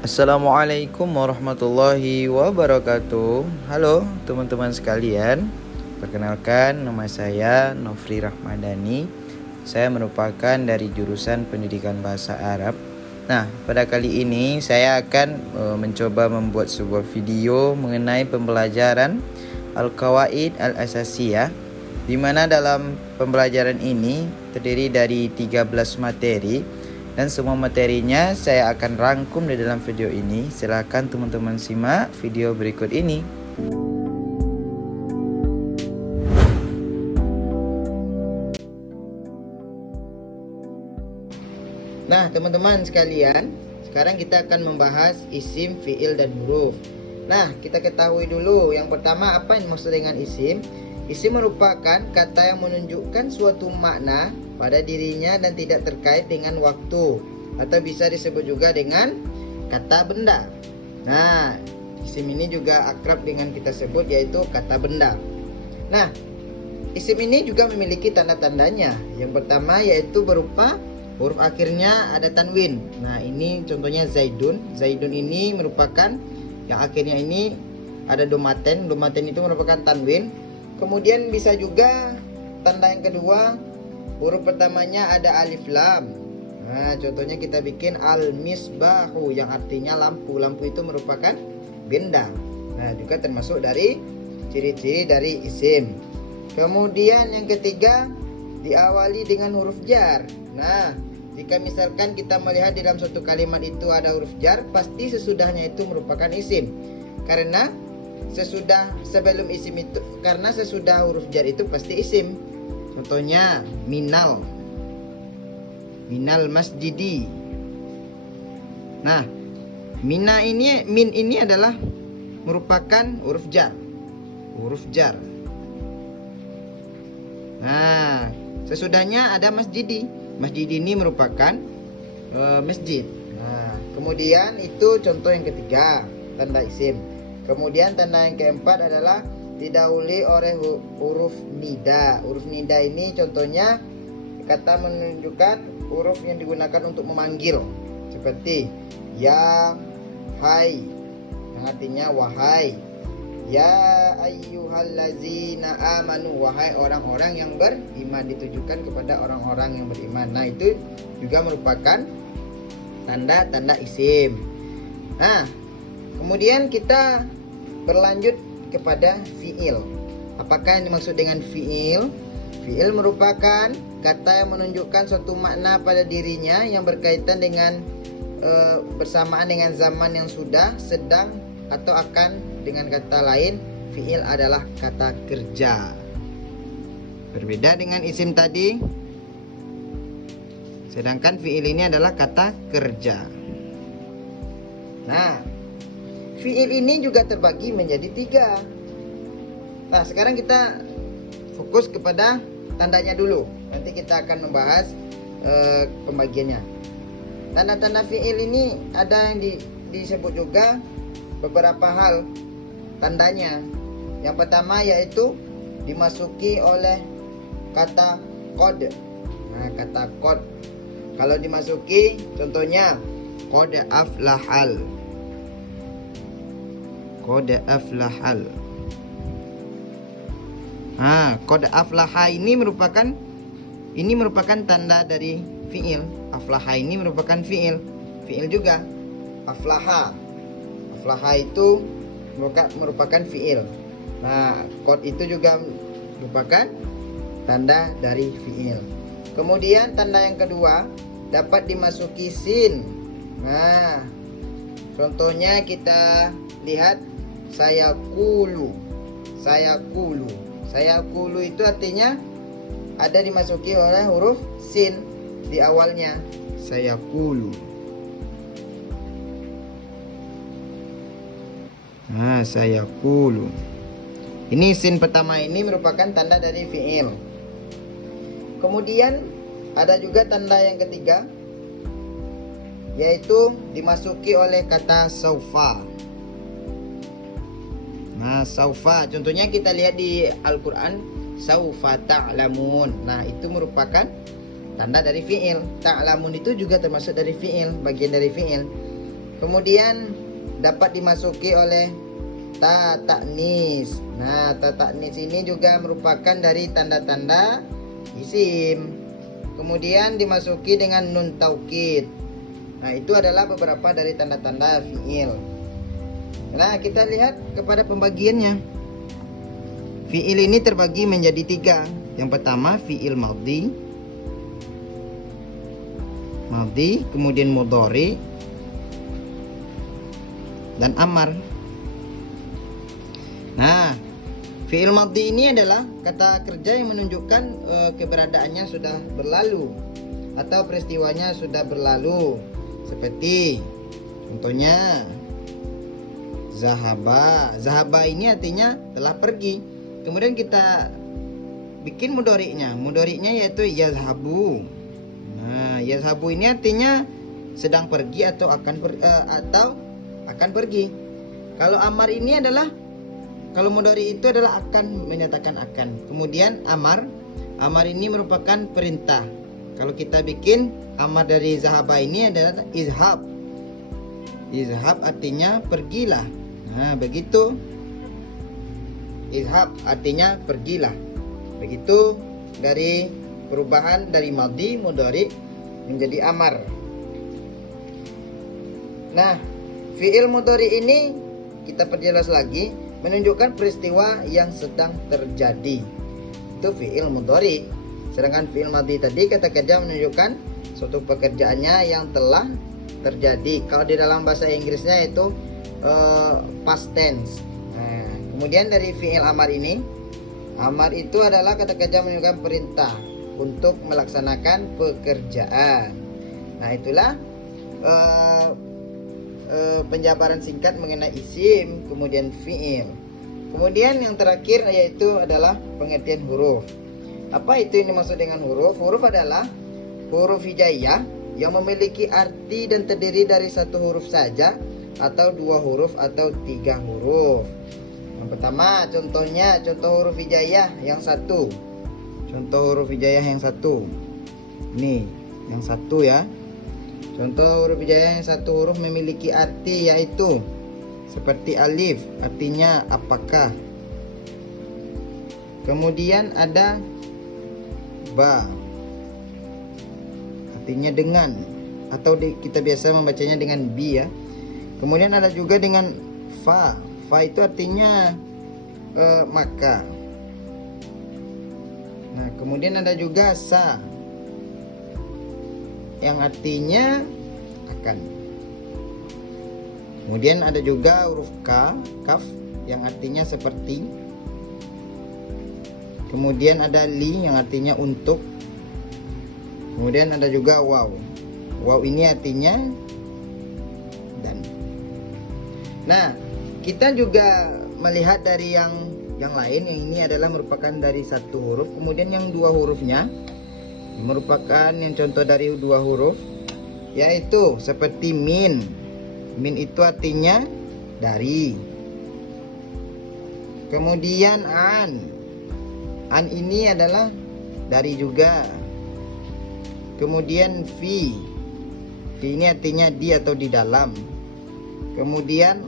Assalamualaikum warahmatullahi wabarakatuh. Halo teman-teman sekalian. Perkenalkan, nama saya Nofri Rahmadani. Saya merupakan dari jurusan Pendidikan Bahasa Arab. Nah, pada kali ini saya akan mencoba membuat sebuah video mengenai pembelajaran Al-Qawaid Al-Asasiyah, di mana dalam pembelajaran ini terdiri dari 13 materi. Dan semua materinya saya akan rangkum di dalam video ini. Silakan teman-teman simak video berikut ini. Nah, teman-teman sekalian, sekarang kita akan membahas isim, fiil, dan huruf. Nah, kita ketahui dulu yang pertama apa yang dimaksud dengan isim. Isim merupakan kata yang menunjukkan suatu makna pada dirinya dan tidak terkait dengan waktu, atau bisa disebut juga dengan kata benda. Nah, isim ini juga akrab dengan kita sebut yaitu kata benda. Nah, isim ini juga memiliki tanda-tandanya. Yang pertama yaitu berupa huruf akhirnya ada tanwin. Nah, ini contohnya Zaidun. Zaidun ini merupakan yang akhirnya ini ada domaten. Domaten itu merupakan tanwin. Kemudian bisa juga tanda yang kedua, huruf pertamanya ada alif lam. Nah, contohnya kita bikin al-misbahu yang artinya lampu. Lampu itu merupakan benda. Nah, juga termasuk dari ciri-ciri dari isim. Kemudian yang ketiga, diawali dengan huruf jar. Nah, jika misalkan kita melihat di dalam suatu kalimat itu ada huruf jar, pasti sesudahnya itu merupakan isim. Karena sesudah huruf jar itu pasti isim. Contohnya minal masjidi. Nah, min ini adalah merupakan huruf jar. Nah, sesudahnya ada masjidi. Masjid ini merupakan masjid. Nah, kemudian itu contoh yang ketiga, tanda isim. Kemudian tanda yang keempat adalah didahului oleh huruf nida. Huruf nida ini contohnya kata menunjukkan huruf yang digunakan untuk memanggil, seperti ya, hai, yang artinya wahai. Ya ayyuhallazina amanu, wahai orang-orang yang beriman, ditujukan kepada orang-orang yang beriman. Nah, itu juga merupakan tanda-tanda isim. Nah, kemudian kita berlanjut kepada fiil. Apakah yang dimaksud dengan fiil? Fiil merupakan kata yang menunjukkan suatu makna pada dirinya yang berkaitan dengan bersamaan dengan zaman yang sudah, sedang, atau akan. Dengan kata lain, fiil adalah kata kerja. Berbeda dengan isim tadi, sedangkan fiil ini adalah kata kerja. Nah, fiil ini juga terbagi menjadi 3. Nah, sekarang kita fokus kepada tandanya dulu. Nanti kita akan membahas pembagiannya. Tanda-tanda fiil ini ada yang disebut juga beberapa hal tandanya. Yang pertama yaitu dimasuki oleh kata qad. Nah, kata qad kalau dimasuki, contohnya qad aflahal. Nah, qad aflaha ini merupakan tanda dari fiil. Aflaha ini merupakan fiil juga. Aflaha itu merupakan fiil. Nah, qad itu juga merupakan tanda dari fiil. Kemudian tanda yang kedua dapat dimasuki sin. Nah, contohnya kita lihat sayaqulu itu artinya ada dimasuki oleh huruf sin di awalnya. Sayaqulu. Nah, sayaqulu. Ini sin pertama ini merupakan tanda dari fiil. Kemudian ada juga tanda yang ketiga, yaitu dimasuki oleh kata saufa. Nah, saufa contohnya kita lihat di Al-Quran, saufa ta'lamun. Nah, itu merupakan tanda dari fiil. Ta'lamun itu juga termasuk dari fiil, bagian dari fiil. Kemudian dapat dimasuki oleh ta ta'nis. Nah, ta ta'nis ini juga merupakan dari tanda-tanda isim. Kemudian dimasuki dengan nun taukid. Nah, itu adalah beberapa dari tanda-tanda fi'il. Nah, kita lihat kepada pembagiannya. Fi'il ini terbagi menjadi 3. Yang pertama fi'il madhi, kemudian mudhari dan amar. Nah, fi'il madhi ini adalah kata kerja yang menunjukkan keberadaannya sudah berlalu atau peristiwanya sudah berlalu. Seperti contohnya zahaba. Zahaba ini artinya telah pergi. Kemudian kita bikin mudhari'nya. Mudhari'nya yaitu yazhabu. Nah, yazhabu ini artinya sedang pergi atau akan pergi. Kalau amar ini adalah, kalau mudhari itu adalah akan, menyatakan akan. Kemudian amar ini merupakan perintah. Kalau kita bikin amar dari zahaba ini adalah izhab. Izhab artinya pergilah. Nah, begitu. Izhab artinya pergilah. Begitu dari perubahan dari madhi mudhari menjadi amar. Nah, fi'il mudhari ini kita perjelas lagi, menunjukkan peristiwa yang sedang terjadi. Itu fi'il mudhari. Sedangkan fi'il madhi tadi kata kerja menunjukkan suatu pekerjaannya yang telah terjadi. Kalau di dalam bahasa Inggrisnya itu past tense. Nah, kemudian dari fi'il amar ini, amar itu adalah kata kerja menunjukkan perintah untuk melaksanakan pekerjaan. Nah, itulah penjabaran singkat mengenai isim, kemudian fi'il. Kemudian yang terakhir yaitu adalah pengertian huruf. Apa itu yang dimaksud dengan huruf? Huruf adalah huruf hijaiyah yang memiliki arti dan terdiri dari satu huruf saja, atau 2 huruf atau 3 huruf. Yang pertama, contoh huruf hijaiyah yang satu. Contoh huruf hijaiyah yang satu. Ini yang satu ya. Contoh huruf hijaiyah yang satu huruf memiliki arti yaitu seperti alif, artinya apakah. Kemudian ada ba, artinya dengan, atau kita biasa membacanya dengan bi ya. Kemudian ada juga dengan fa. Fa itu artinya maka. Nah, kemudian ada juga sa yang artinya akan. Kemudian ada juga huruf kaf yang artinya seperti. Kemudian ada li yang artinya untuk. Kemudian ada juga waw. Waw ini artinya dan. Nah, kita juga melihat dari yang lain, yang ini adalah merupakan dari satu huruf. Kemudian yang 2 hurufnya merupakan yang contoh dari 2 huruf, yaitu seperti min. Min itu artinya dari. Kemudian an ini adalah dari juga. Kemudian fi ini artinya di atau di dalam. Kemudian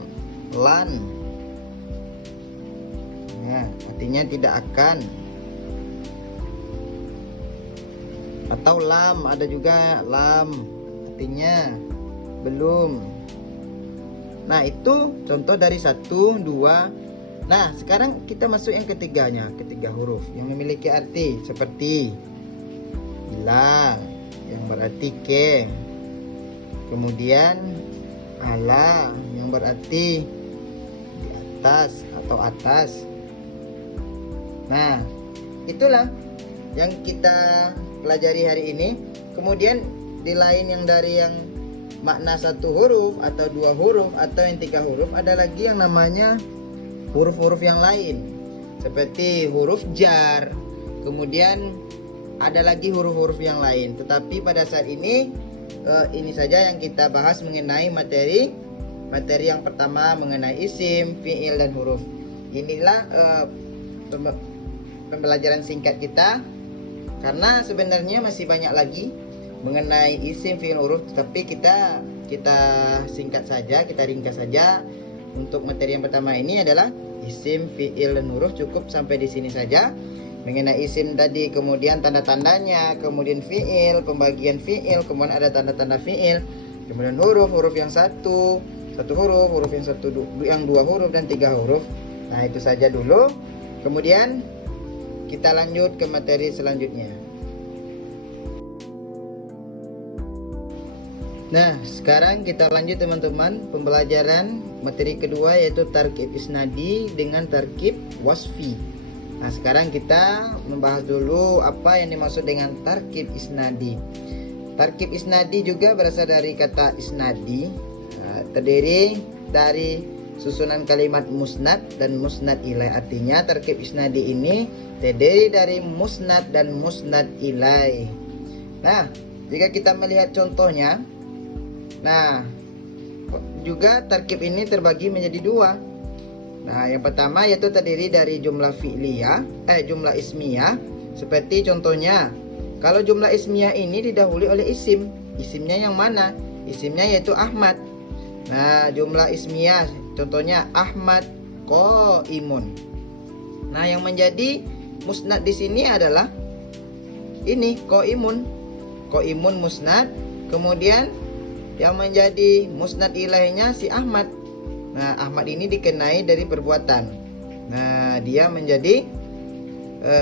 lan, nah, artinya tidak akan. Atau lam, ada juga lam artinya belum. Nah, itu contoh dari 1, 2. Nah, sekarang kita masuk yang ketiganya, ketiga huruf yang memiliki arti seperti ila yang berarti ke. Kemudian ala yang berarti di atas atau atas. Nah, itulah yang kita pelajari hari ini. Kemudian di lain yang dari yang makna 1 huruf atau 2 huruf atau yang 3 huruf, ada lagi yang namanya huruf-huruf yang lain seperti huruf jar. Kemudian ada lagi huruf-huruf yang lain. Tetapi pada saat ini saja yang kita bahas mengenai materi yang pertama mengenai isim, fi'il dan huruf. Inilah pembelajaran singkat kita. Karena sebenarnya masih banyak lagi mengenai isim, fi'il, huruf, tapi kita kita singkat saja, kita ringkas saja. Untuk materi yang pertama ini adalah isim, fi'il, dan huruf. Cukup sampai di sini saja. Mengenai isim tadi, kemudian tanda-tandanya, kemudian fi'il, pembagian fi'il, kemudian ada tanda-tanda fi'il, kemudian huruf yang satu huruf, huruf yang dua huruf, dan 3 huruf. Nah, itu saja dulu. Kemudian kita lanjut ke materi selanjutnya. Nah, sekarang kita lanjut teman-teman, pembelajaran materi kedua, yaitu tarkib isnadi dengan tarkib wasfi. Nah, sekarang kita membahas dulu apa yang dimaksud dengan tarkib isnadi. Tarkib isnadi juga berasal dari kata isnadi, terdiri dari susunan kalimat musnad dan musnad ilai. Artinya tarkib isnadi ini terdiri dari musnad dan musnad ilai. Nah, jika kita melihat contohnya, nah juga tarkib ini terbagi menjadi dua. Nah, yang pertama yaitu terdiri dari jumlah fi'liyah, jumlah ismiyah. Seperti contohnya, kalau jumlah ismiyah ini didahului oleh isim. Isimnya yang mana? Isimnya yaitu Ahmad. Nah, jumlah ismiyah contohnya Ahmad qaimun. Nah, yang menjadi musnad di sini adalah ini qaimun. Qaimun musnad. Kemudian yang menjadi musnad ilainya si Ahmad. Nah, Ahmad ini dikenai dari perbuatan. Nah, dia menjadi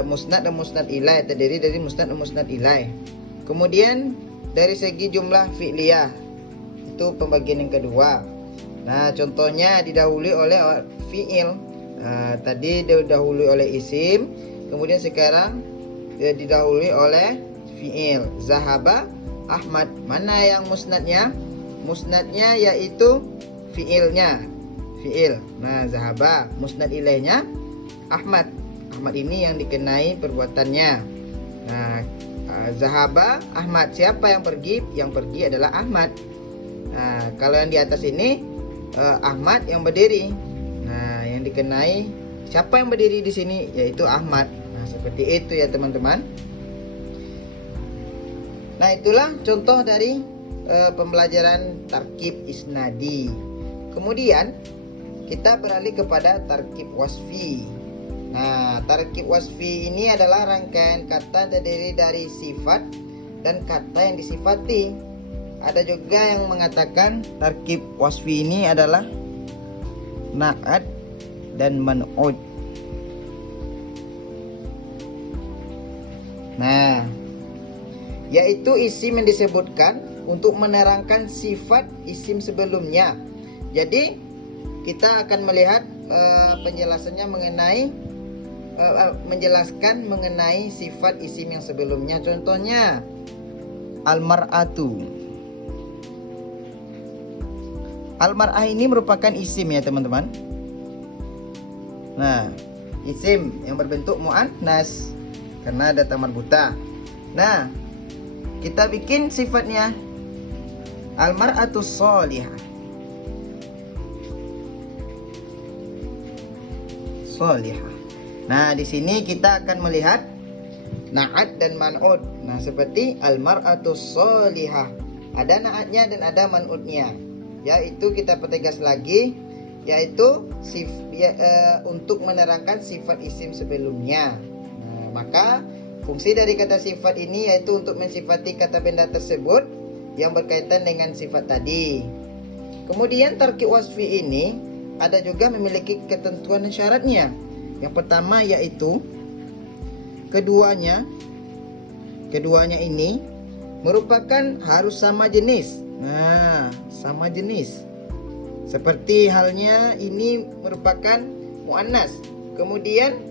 musnad dan musnad ilai, terdiri dari musnad dan musnad ilai. Kemudian dari segi jumlah fi'liyah, itu pembagian yang kedua. Nah, contohnya didahului oleh fi'il. Nah, tadi didahului oleh isim, kemudian sekarang didahului oleh fi'il. Zahaba Ahmad. Mana yang musnadnya? Musnadnya yaitu fi'ilnya. Fi'il. Nah, zahaba. Musnad ilaihnya Ahmad. Ahmad ini yang dikenai perbuatannya. Nah, zahaba Ahmad. Siapa yang pergi? Yang pergi adalah Ahmad. Nah, kalau yang di atas ini Ahmad yang berdiri. Nah, yang dikenai siapa yang berdiri di sini? Yaitu Ahmad. Nah, seperti itu ya teman-teman. Nah, itulah contoh dari pembelajaran tarkib isnadi. Kemudian kita beralih kepada tarkib wasfi. Nah, tarkib wasfi ini adalah rangkaian kata terdiri dari sifat dan kata yang disifati. Ada juga yang mengatakan tarkib wasfi ini adalah na'at dan man'ud. Nah, yaitu isim yang disebutkan untuk menerangkan sifat isim sebelumnya. Jadi kita akan melihat penjelasannya menjelaskan mengenai sifat isim yang sebelumnya. Contohnya al-mar'atu. Al-mar'ah ini merupakan isim ya teman-teman. Nah, isim yang berbentuk muannas karena ada tamar buta. Nah, kita bikin sifatnya al-mar'atu sholihah. Sholihah. Nah, di sini kita akan melihat na'at dan man'ud. Nah, seperti al-mar'atu sholihah. Ada na'atnya dan ada man'udnya. Yaitu kita pertegas lagi, yaitu untuk menerangkan sifat isim sebelumnya. Nah, maka fungsi dari kata sifat ini yaitu untuk mensifati kata benda tersebut yang berkaitan dengan sifat tadi. Kemudian tarkib wasfi ini ada juga memiliki ketentuan dan syaratnya. Yang pertama yaitu keduanya ini merupakan harus sama jenis. Nah, sama jenis. Seperti halnya ini merupakan muannas. Kemudian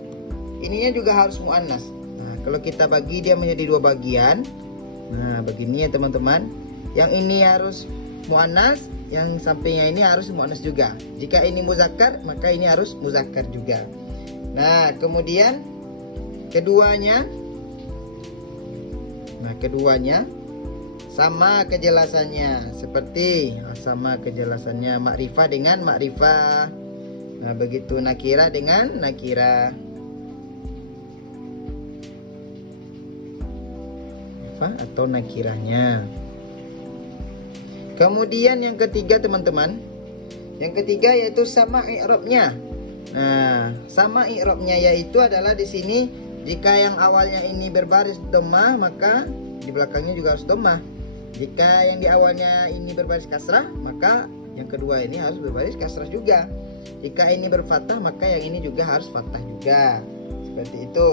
ininya juga harus muannas. Nah, kalau kita bagi dia menjadi dua bagian. Nah, begini ya teman-teman. Yang ini harus muannas, yang sampingnya ini harus muannas juga. Jika ini muzakkar, maka ini harus muzakkar juga. Nah, kemudian keduanya sama kejelasannya, seperti sama kejelasannya makrifah dengan makrifah. Nah, begitu nakira dengan nakira. Makrifah atau nakirahnya. Kemudian yang ketiga teman-teman, yang ketiga yaitu sama i'rabnya. Nah, sama i'rabnya yaitu adalah di sini jika yang awalnya ini berbaris dhammah, maka di belakangnya juga harus dhammah. Jika yang di awalnya ini berbaris kasrah, maka yang kedua ini harus berbaris kasrah juga. Jika ini berfathah, maka yang ini juga harus fathah juga. Seperti itu.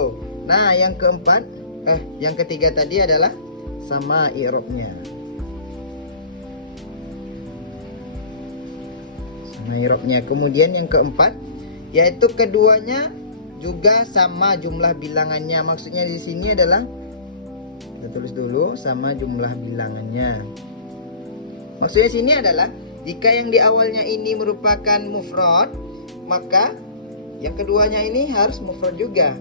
Nah, yang ketiga tadi adalah sama i'rabnya. Sama i'rabnya. Kemudian yang keempat yaitu keduanya juga sama jumlah bilangannya. Maksudnya di sini adalah, kita tulis dulu, sama jumlah bilangannya. Maksudnya di sini adalah jika yang di awalnya ini merupakan mufrad, maka yang keduanya ini harus mufrad juga.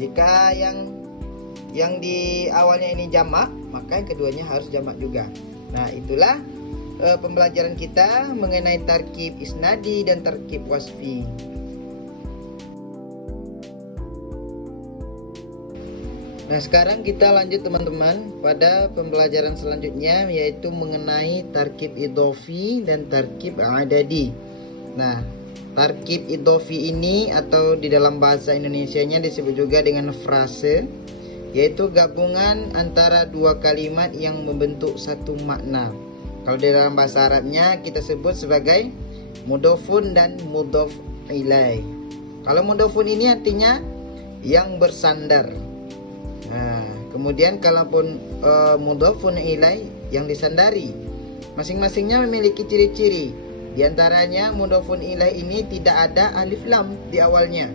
Jika yang di awalnya ini jamak, maka yang keduanya harus jamak juga. Nah, itulah pembelajaran kita mengenai tarkib isnadi dan tarkib wasfi. Nah, sekarang kita lanjut teman-teman pada pembelajaran selanjutnya, yaitu mengenai tarkib idhofi dan tarkib adadi. Nah, tarkib idhofi ini atau di dalam bahasa Indonesianya disebut juga dengan frase, yaitu gabungan antara dua kalimat yang membentuk satu makna. Kalau di dalam bahasa Arabnya kita sebut sebagai mudhofun dan mudhof ilaih. Kalau mudhofun ini artinya yang bersandar. Nah, kemudian kalaupun mudhofun ilaih yang disandari, masing-masingnya memiliki ciri-ciri. Di antaranya mudhofun ilaih ini tidak ada alif lam di awalnya.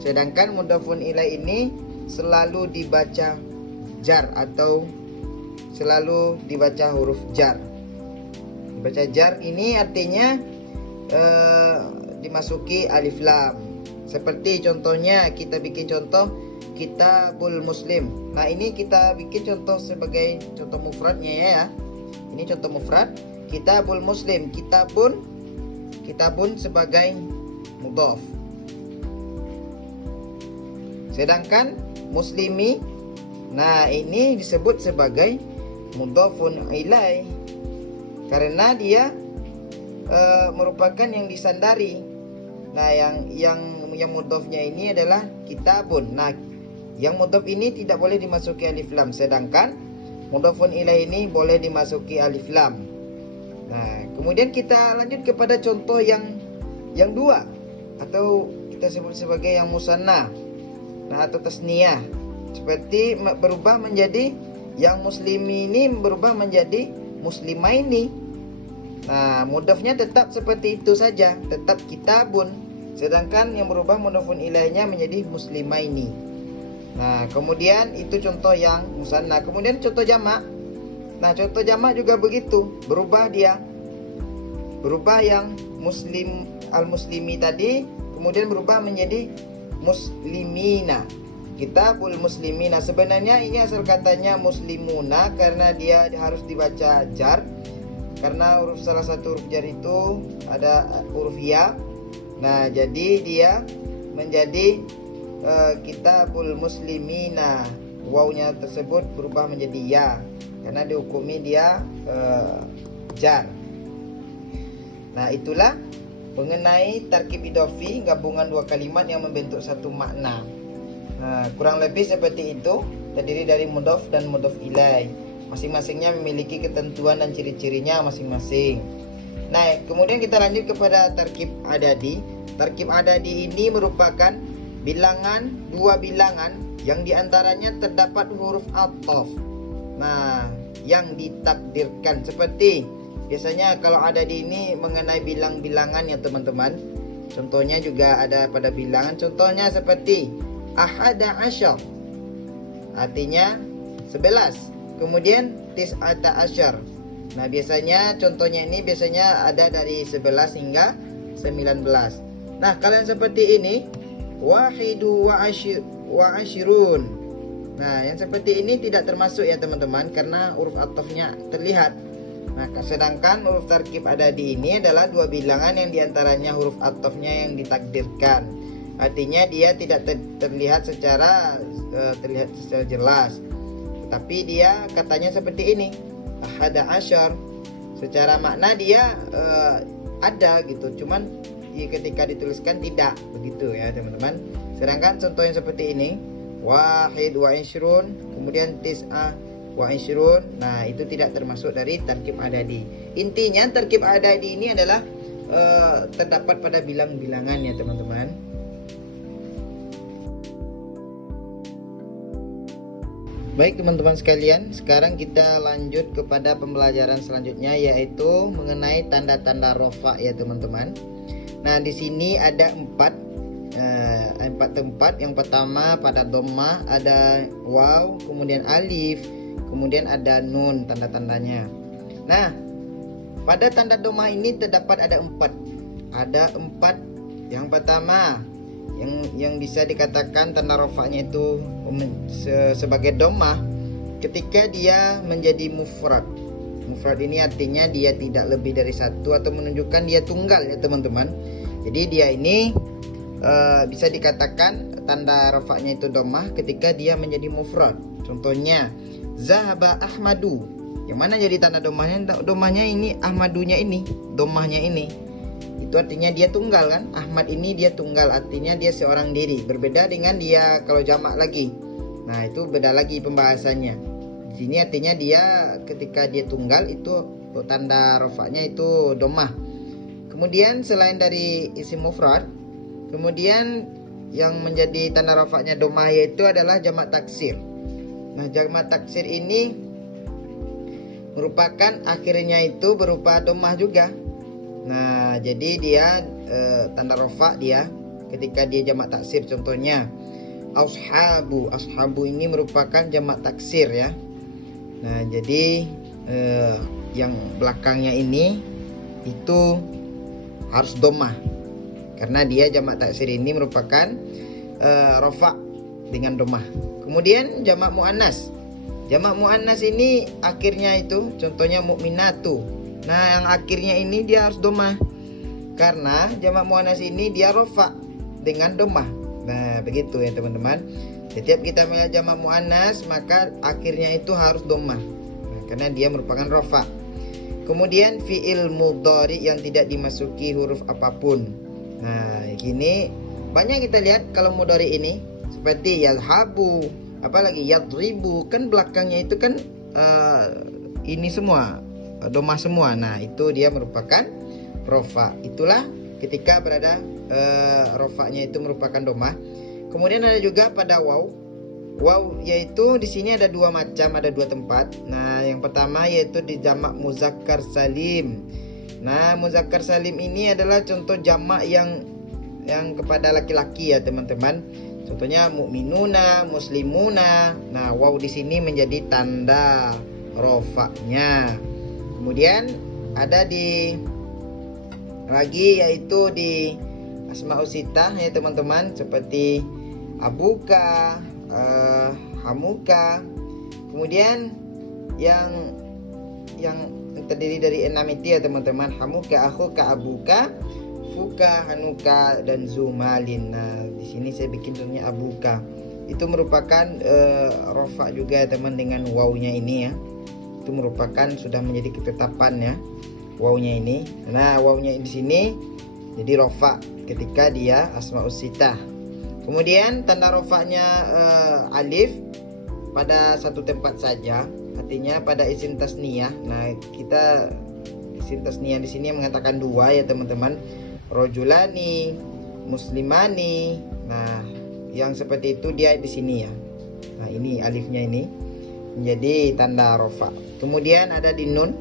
Sedangkan mudhofun ilaih ini selalu dibaca jar atau selalu dibaca huruf jar. Dibaca jar ini artinya dimasuki alif lam. Seperti contohnya kita bikin contoh Kitabul Muslim. Nah, ini kita bikin contoh sebagai contoh mufradnya ya. Ini contoh mufrad. Kitabul Muslim. Kitabun sebagai mudhof. Sedangkan muslimi, nah ini disebut sebagai mudhofun ilaih karena dia merupakan yang disandari. Nah, yang mudhofnya ini adalah kitabun. Nah, yang mudhof ini tidak boleh dimasuki alif lam, sedangkan mudhofun ilaih ini boleh dimasuki alif lam. Nah, kemudian kita lanjut kepada contoh yang dua atau kita sebut sebagai yang musanna. Nah, atau tasniyah. Seperti berubah menjadi yang muslimi ini berubah menjadi muslimaini. Nah, mudhofnya tetap seperti itu saja, tetap kitabun. Sedangkan yang berubah mudhofun ilaihnya menjadi muslimaini. Nah, kemudian itu contoh yang musanna. Kemudian contoh jamak. Nah, contoh jamak juga begitu, berubah yang muslim al-muslimi tadi, kemudian berubah menjadi muslimina. Kitabul muslimina. Sebenarnya ini asal katanya muslimuna karena dia harus dibaca jar. Karena salah satu huruf jar itu ada huruf ya. Nah, jadi dia menjadi Kitabul muslimina. Wawnya tersebut berubah menjadi ya karena dihukumi dia jar. Nah, itulah mengenai tarkib idhofi, gabungan dua kalimat yang membentuk satu makna. Nah, kurang lebih seperti itu, terdiri dari mudhof dan mudhof ilaih. Masing-masingnya memiliki ketentuan dan ciri-cirinya masing-masing. Nah, kemudian kita lanjut kepada tarkib adadi. Tarkib adadi ini merupakan dua bilangan yang diantaranya terdapat huruf athof. Nah, yang ditakdirkan seperti biasanya kalau adadi ini mengenai bilang-bilangan ya teman-teman. Contohnya juga ada pada bilangan. Contohnya seperti ahada asyar, artinya 11. Kemudian tis'ata asyar. Nah, biasanya contohnya ini biasanya ada dari 11 hingga 19. Nah, kalian seperti ini wahidu wa asyirun. Nah, yang seperti ini tidak termasuk ya teman-teman karena huruf athofnya terlihat. Nah, sedangkan huruf tarkib adadi ini adalah dua bilangan yang diantaranya huruf athofnya yang ditakdirkan. Artinya dia tidak terlihat secara jelas. Tapi dia katanya seperti ini. Ahada asyar secara makna dia ada gitu, cuman ketika dituliskan tidak begitu ya teman-teman. Sedangkan contoh yang seperti ini, wahid wa ishrun, kemudian tis'ah wa ishrun, nah itu tidak termasuk dari tarkib adadi. Intinya tarkib adadi ini adalah terdapat pada bilang-bilangan ya teman-teman. Baik teman-teman sekalian, sekarang kita lanjut kepada pembelajaran selanjutnya, yaitu mengenai tanda-tanda rofa ya teman-teman. Nah di sini ada empat tempat. Yang pertama pada dhammah ada waw, kemudian alif, kemudian ada nun tanda-tandanya. Nah pada tanda dhammah ini terdapat ada empat. Yang pertama yang bisa dikatakan tanda rofaknya itu sebagai dhammah ketika dia menjadi mufrad. Mufrad ini artinya dia tidak lebih dari satu atau menunjukkan dia tunggal ya teman-teman. Jadi dia ini bisa dikatakan tanda rofaknya itu dhammah ketika dia menjadi mufrad. Contohnya zahaba Ahmadu. Yang mana jadi tanda dhammahnya? Dhammahnya ini Ahmadunya ini, dhammahnya ini. Itu artinya dia tunggal kan? Ahmad ini dia tunggal, artinya dia seorang diri. Berbeda dengan dia kalau jamak lagi. Nah, itu beda lagi pembahasannya. Di sini artinya dia ketika dia tunggal itu tanda rofaknya itu dhammah. Kemudian selain dari isim mufrad, kemudian yang menjadi tanda rofaknya dhammah yaitu adalah jamak taksir. Nah, jamak taksir ini merupakan akhirnya itu berupa dhammah juga. Nah, jadi dia tanda rofak dia ketika dia jamak taksir. Contohnya ashabu. Ashabu ini merupakan jamak taksir ya. Nah, jadi yang belakangnya ini itu harus dhammah karena dia jamak taksir ini merupakan rofak dengan dhammah. Kemudian jamak muannas. Jamak muannas ini akhirnya itu contohnya mukminatu. Nah, yang akhirnya ini dia harus dhammah karena jamak muannas ini dia rofak dengan dhammah. Nah, begitu ya teman-teman. Setiap kita melihat jamak muannas maka akhirnya itu harus dhammah. Nah, karena dia merupakan rofak. Kemudian fi'il mudhari yang tidak dimasuki huruf apapun. Nah, gini banyak kita lihat kalau mudhari ini seperti yalhabu, apalagi yadribu, kan belakangnya itu kan ini semua dhammah semua. Nah, itu dia merupakan rofa. Itulah ketika berada rofaknya itu merupakan dhammah. Kemudian ada juga pada waw. Waw yaitu di sini ada dua macam, ada dua tempat. Nah, yang pertama yaitu di jamak muzakkar salim. Nah, muzakkar salim ini adalah contoh jamak yang kepada laki-laki ya teman-teman. Contohnya mukminuna, muslimuna. Nah, waw di sini menjadi tanda rofaknya. Kemudian ada lagi yaitu di asmaul sittah ya teman-teman, seperti abuka, hamuka. Kemudian yang terdiri dari 6 itu ya teman-teman, hamuka, akhuka, abuka, fuka, hanuka, dan zumalin. Nah, di sini saya bikin contohnya abuka. Itu merupakan rofa juga ya teman dengan wawnya ini ya. Itu merupakan sudah menjadi ketetapan ya wawnya ini. Nah, wawnya di sini jadi rofa ketika dia asmaul sittah. Kemudian tanda rofaknya alif pada satu tempat saja, artinya pada isim tasniyah. Nah, kita isim tasniyah di sini mengatakan dua ya teman-teman, rojulani, muslimani. Nah, yang seperti itu dia di sini ya. Nah, ini alifnya ini menjadi tanda rofa. Kemudian ada di nun.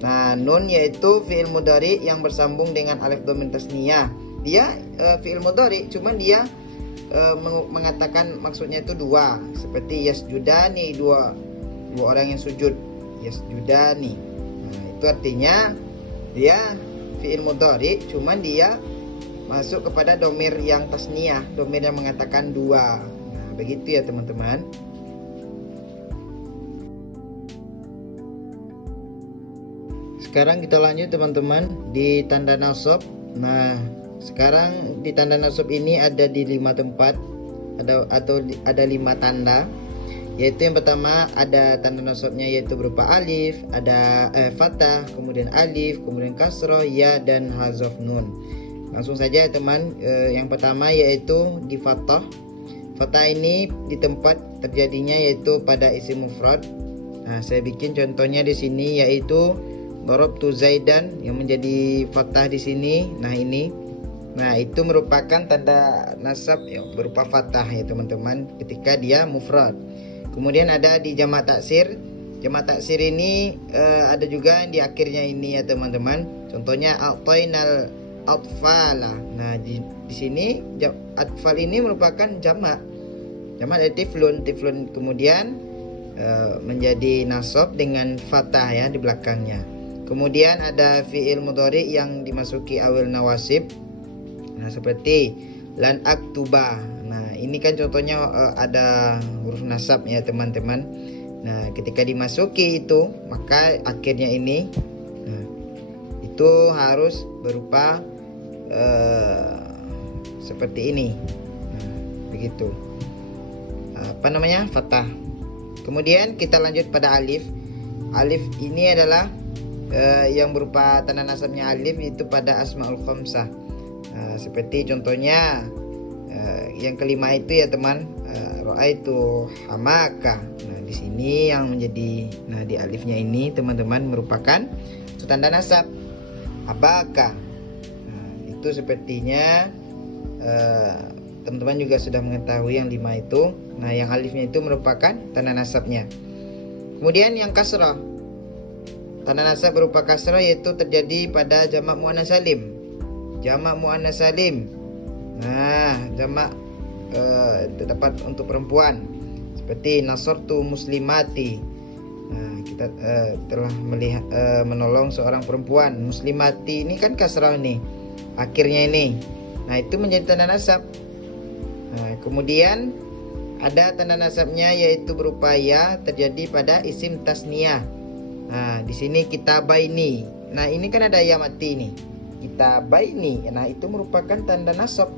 Nah, nun yaitu fi'il mudhari yang bersambung dengan alif dhamir tasniyah. Dia fi'il mudhari, cuman dia mengatakan maksudnya itu dua, seperti yasjudani, dua orang yang sujud, yasjudani. Nah, itu artinya dia fi'il mudhari, cuman dia masuk kepada dhamir yang tasniyah, dhamir yang mengatakan dua. Nah, begitu ya teman-teman. Sekarang kita lanjut teman-teman di tanda nasab. Nah, sekarang di tanda nasab ini ada di 5 tempat, ada 5 tanda. Yaitu yang pertama ada tanda nasabnya yaitu berupa alif, ada fathah, kemudian alif, kemudian kasroh, ya, dan hazaf nun. Langsung saja teman, yang pertama yaitu di fathah. Fathah ini di tempat terjadinya yaitu pada isim mufrad. Nah, saya bikin contohnya di sini yaitu darabtu Zaidan yang menjadi fathah di sini. Nah, ini. Nah, itu merupakan tanda nasab yang berupa fathah ya teman-teman ketika dia mufrad. Kemudian ada di jamak taksir. Jamak taksir ini ada juga di akhirnya ini ya teman-teman. Contohnya a'tainal atfala. Nah, di sini atfal ini merupakan jamak dari tiflun. Kemudian menjadi nasab dengan fathah ya di belakangnya. Kemudian ada fi'il mudhari yang dimasuki awil nawasib. Nah, seperti lan aktuba. Nah, ini kan contohnya ada huruf nasab ya teman-teman. Nah, ketika dimasuki itu, maka akhirnya ini itu harus berupa seperti ini. Nah, begitu. Fathah. Kemudian kita lanjut pada alif. Alif ini adalah yang berupa tanda nasabnya alif itu pada asmaul khamsah. Seperti contohnya yang kelima itu ya teman, ra'aitu hamaka. Nah, di sini yang menjadi di alifnya ini teman-teman merupakan tanda nasab abaka. Nah, itu sepertinya teman-teman juga sudah mengetahui yang 5 itu. Nah, yang alifnya itu merupakan tanda nasabnya. Kemudian yang kasrah. Tanda nasab berupa kasrah yaitu terjadi pada jamak muannats salim. Jamak muannats salim. Nah, jamak terdapat untuk perempuan. Seperti nasartu muslimati. Nah, kita telah melihat menolong seorang perempuan. Muslimati ini kan kasrah nih. Akhirnya ini. Nah, itu menjadi tanda nasab. Nah, kemudian ada tanda nasabnya yaitu berupa ya terjadi pada isim tasniyah. Nah, di sini kitabaini. Nah, ini kan ada ya mati nih. Kitabaini. Nah, itu merupakan tanda nasab.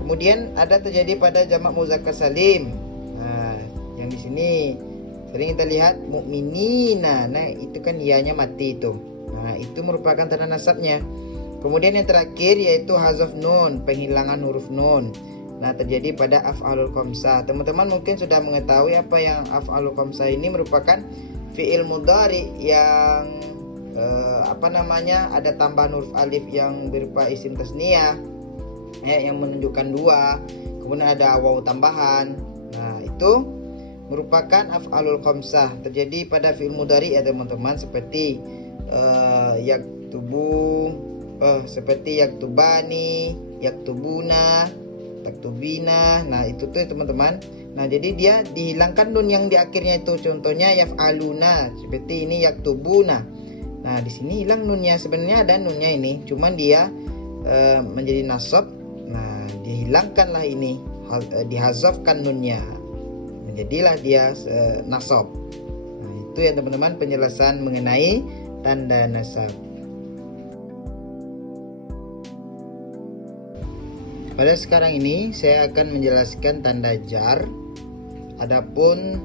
Kemudian ada terjadi pada jamak muzakkar salim. Nah, yang di sini sering kita lihat mukminina. Nah, itu kan ya-nya mati itu. Nah, itu merupakan tanda nasabnya. Kemudian yang terakhir yaitu hazaf nun, penghilangan huruf nun. Nah, terjadi pada af'alul khamsah. Teman-teman mungkin sudah mengetahui apa yang af'alul khamsah ini merupakan fi'il mudhari yang ada tambahan huruf alif yang berupa isim tasniyah yang menunjukkan 2. Kemudian ada waw tambahan. Nah, itu merupakan af'alul khamsah. Terjadi pada fi'il mudhari ya teman-teman, seperti yaktubu, seperti yaktubani, yaktubuna, taktubina. Nah, itu tuh teman-teman. Nah, jadi dia dihilangkan nun yang di akhirnya itu. Contohnya yaf'aluna, seperti ini yaktubuna. Nah, di sini hilang nunnya. Sebenarnya ada nunnya ini, cuman dia menjadi nasab. Nah, dihilangkanlah ini, dihazafkan nunnya. Menjadilah dia nasab. Nah, itu ya teman-teman penjelasan mengenai tanda nasab. Pada sekarang ini saya akan menjelaskan tanda jar. Adapun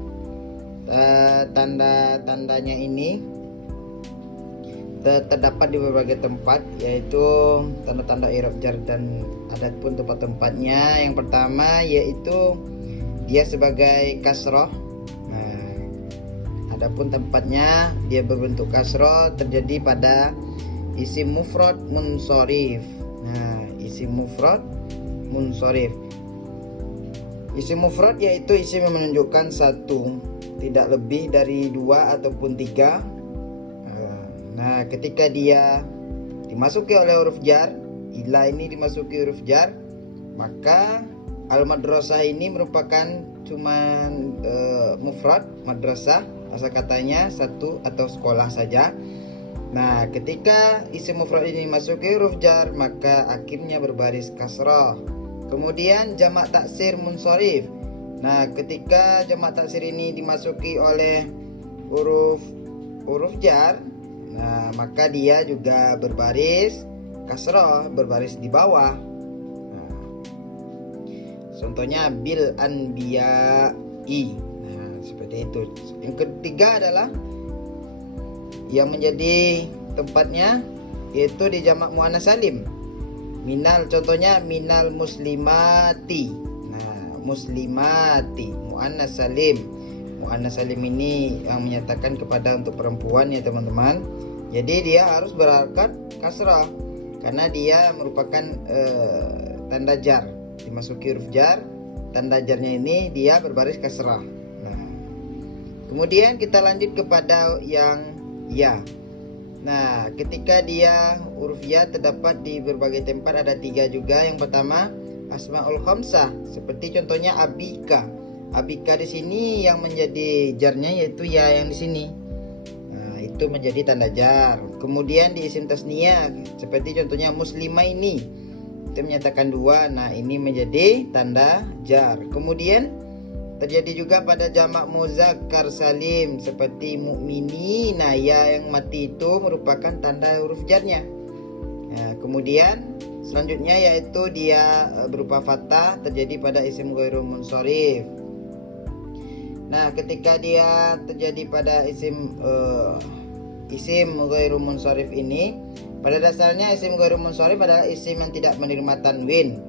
tanda-tandanya ini terdapat di berbagai tempat, yaitu tanda-tanda i'rab jar, dan adapun tempat-tempatnya yang pertama yaitu dia sebagai kasroh. Nah, adapun tempatnya dia berbentuk kasroh terjadi pada isim mufrad munsharif. Nah, isim mufrad munsharif. Isim mufrad yaitu isim yang menunjukkan satu, tidak lebih dari 2 ataupun 3. Nah, ketika dia dimasuki oleh huruf jar, ila ini dimasuki huruf jar, maka al-madrasah ini merupakan cuman mufrad madrasah, asal katanya satu atau sekolah saja. Nah, ketika isim mufrad ini dimasuki huruf jar, maka akhirnya berbaris kasrah. Kemudian jamak taksir munsharif. Nah, ketika jamak taksir ini dimasuki oleh huruf jar, nah maka dia juga berbaris kasrah, berbaris di bawah. Nah, contohnya bil anbiya'i. Nah, seperti itu. Yang ketiga adalah yang menjadi tempatnya yaitu di jamak muannats salim. Minal, contohnya minal muslimati. Nah, muslimati muannats salim. Muannats salim ini yang menyatakan kepada untuk perempuan ya teman-teman. Jadi dia harus berharakat kasrah karena dia merupakan tanda jar. Dimasuki huruf jar, tanda jarnya ini dia berbaris kasrah. Nah, kemudian kita lanjut kepada yang ya. Nah, ketika dia huruf ya terdapat di berbagai tempat, ada 3 juga. Yang pertama asmaul khamsah, seperti contohnya abika. Abika di sini yang menjadi jarnya yaitu ya yang di sini. Nah, itu menjadi tanda jar. Kemudian di isim tasniyah, seperti contohnya muslimah ini, itu menyatakan 2. Nah, ini menjadi tanda jar. Kemudian terjadi juga pada jamak muzakkar salim seperti mukminina, ya yang mati itu merupakan tanda huruf jarnya. Nah, kemudian selanjutnya yaitu dia berupa fathah terjadi pada isim ghairu munsharif. Nah, ketika dia terjadi pada isim ghairu munsharif ini, pada dasarnya isim ghairu munsharif adalah isim yang tidak menerima tanwin.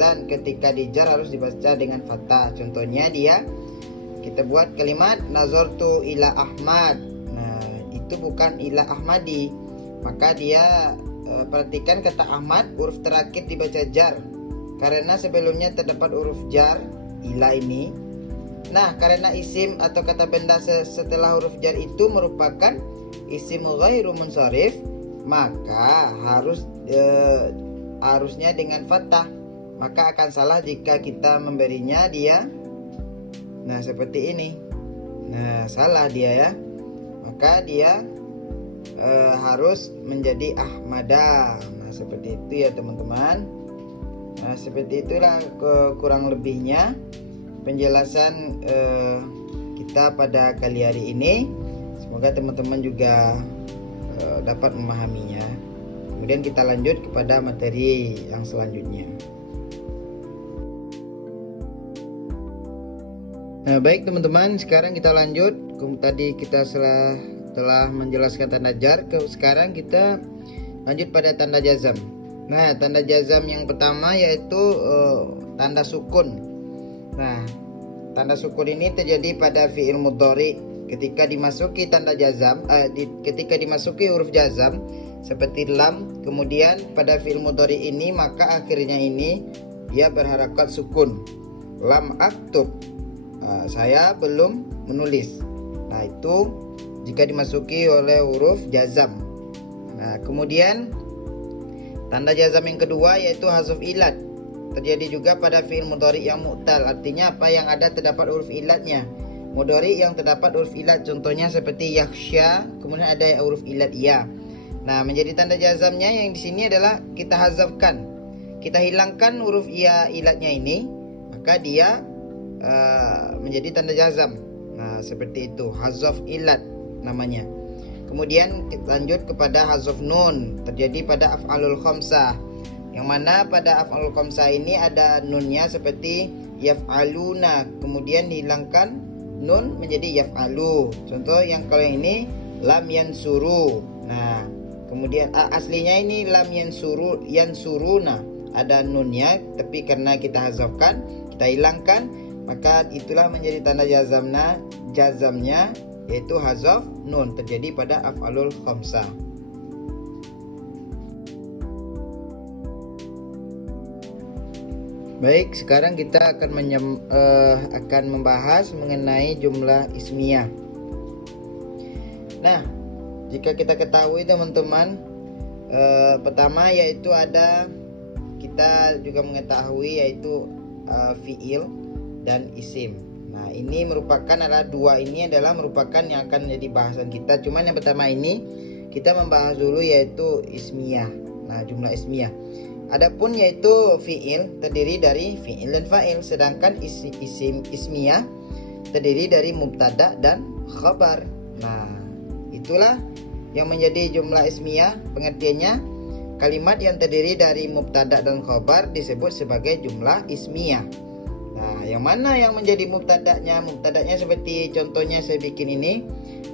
Dan ketika dijar harus dibaca dengan fathah. Contohnya kita buat kalimat nazartu ila Ahmad. Nah, itu bukan ila Ahmadi. Maka dia perhatikan kata Ahmad, huruf terakhir dibaca jar karena sebelumnya terdapat huruf jar ila ini. Nah, karena isim atau kata benda setelah huruf jar itu merupakan isim ghairu munsharif, maka harusnya dengan fathah. Maka akan salah jika kita memberinya dia nah seperti ini. Nah, salah dia ya. Maka dia harus menjadi ahmada. Nah, seperti itu ya teman-teman. Nah, seperti itulah kurang lebihnya penjelasan kita pada kali hari ini. Semoga teman-teman juga dapat memahaminya. Kemudian kita lanjut kepada materi yang selanjutnya. Nah, baik teman-teman, sekarang kita lanjut. Tadi kita telah menjelaskan tanda jar, sekarang kita lanjut pada tanda jazam. Nah, tanda jazam yang pertama yaitu tanda sukun. Nah, tanda sukun ini terjadi pada fi'il mudhari ketika dimasuki tanda jazam, ketika dimasuki huruf jazam seperti lam, kemudian pada fi'il mudhari ini maka akhirnya ini dia berharakat sukun. Lam aktub, saya belum menulis. Nah, itu jika dimasuki oleh huruf jazam. Nah, kemudian tanda jazam yang kedua yaitu hazf ilat. Terjadi juga pada fi'il mudhari yang mu'tal. Artinya apa? Yang ada terdapat huruf ilatnya. Mudhari yang terdapat huruf ilat, contohnya seperti yakhsha, kemudian ada huruf ilat ya. Nah, menjadi tanda jazamnya yang di sini adalah kita hazafkan. Kita hilangkan huruf ya ilatnya ini, maka dia menjadi tanda jazam. Nah, seperti itu, hazaf ilat namanya. Kemudian kita lanjut kepada hazaf nun, terjadi pada af'alul khamsah. Yang mana pada af'alul khamsah ini ada nunnya seperti yaf'aluna, kemudian dihilangkan nun menjadi yaf'alu. Contoh yang kalau yang ini lam yansuru. Nah, kemudian aslinya ini lam yansuruna, ada nunnya, tapi karena kita hazafkan, kita hilangkan, maka itulah menjadi tanda jazamnya yaitu hazaf nun, terjadi pada af'alul khamsah. Baik, sekarang kita akan membahas mengenai jumlah ismiyah. Nah, jika kita ketahui teman-teman, pertama yaitu kita juga mengetahui yaitu fi'il dan isim. Nah, ini adalah dua merupakan yang akan menjadi bahasan kita. Cuman yang pertama ini kita membahas dulu yaitu ismiyah. Nah, jumlah ismiyah. Adapun yaitu fi'il terdiri dari fi'il dan fa'il, sedangkan isim ismiyah terdiri dari mubtada dan khabar. Nah, itulah yang menjadi jumlah ismiyah. Pengertiannya, kalimat yang terdiri dari mubtada dan khabar disebut sebagai jumlah ismiyah. Nah, Nah, yang mana yang menjadi mubtada'nya? Mubtada'nya seperti contohnya saya bikin ini,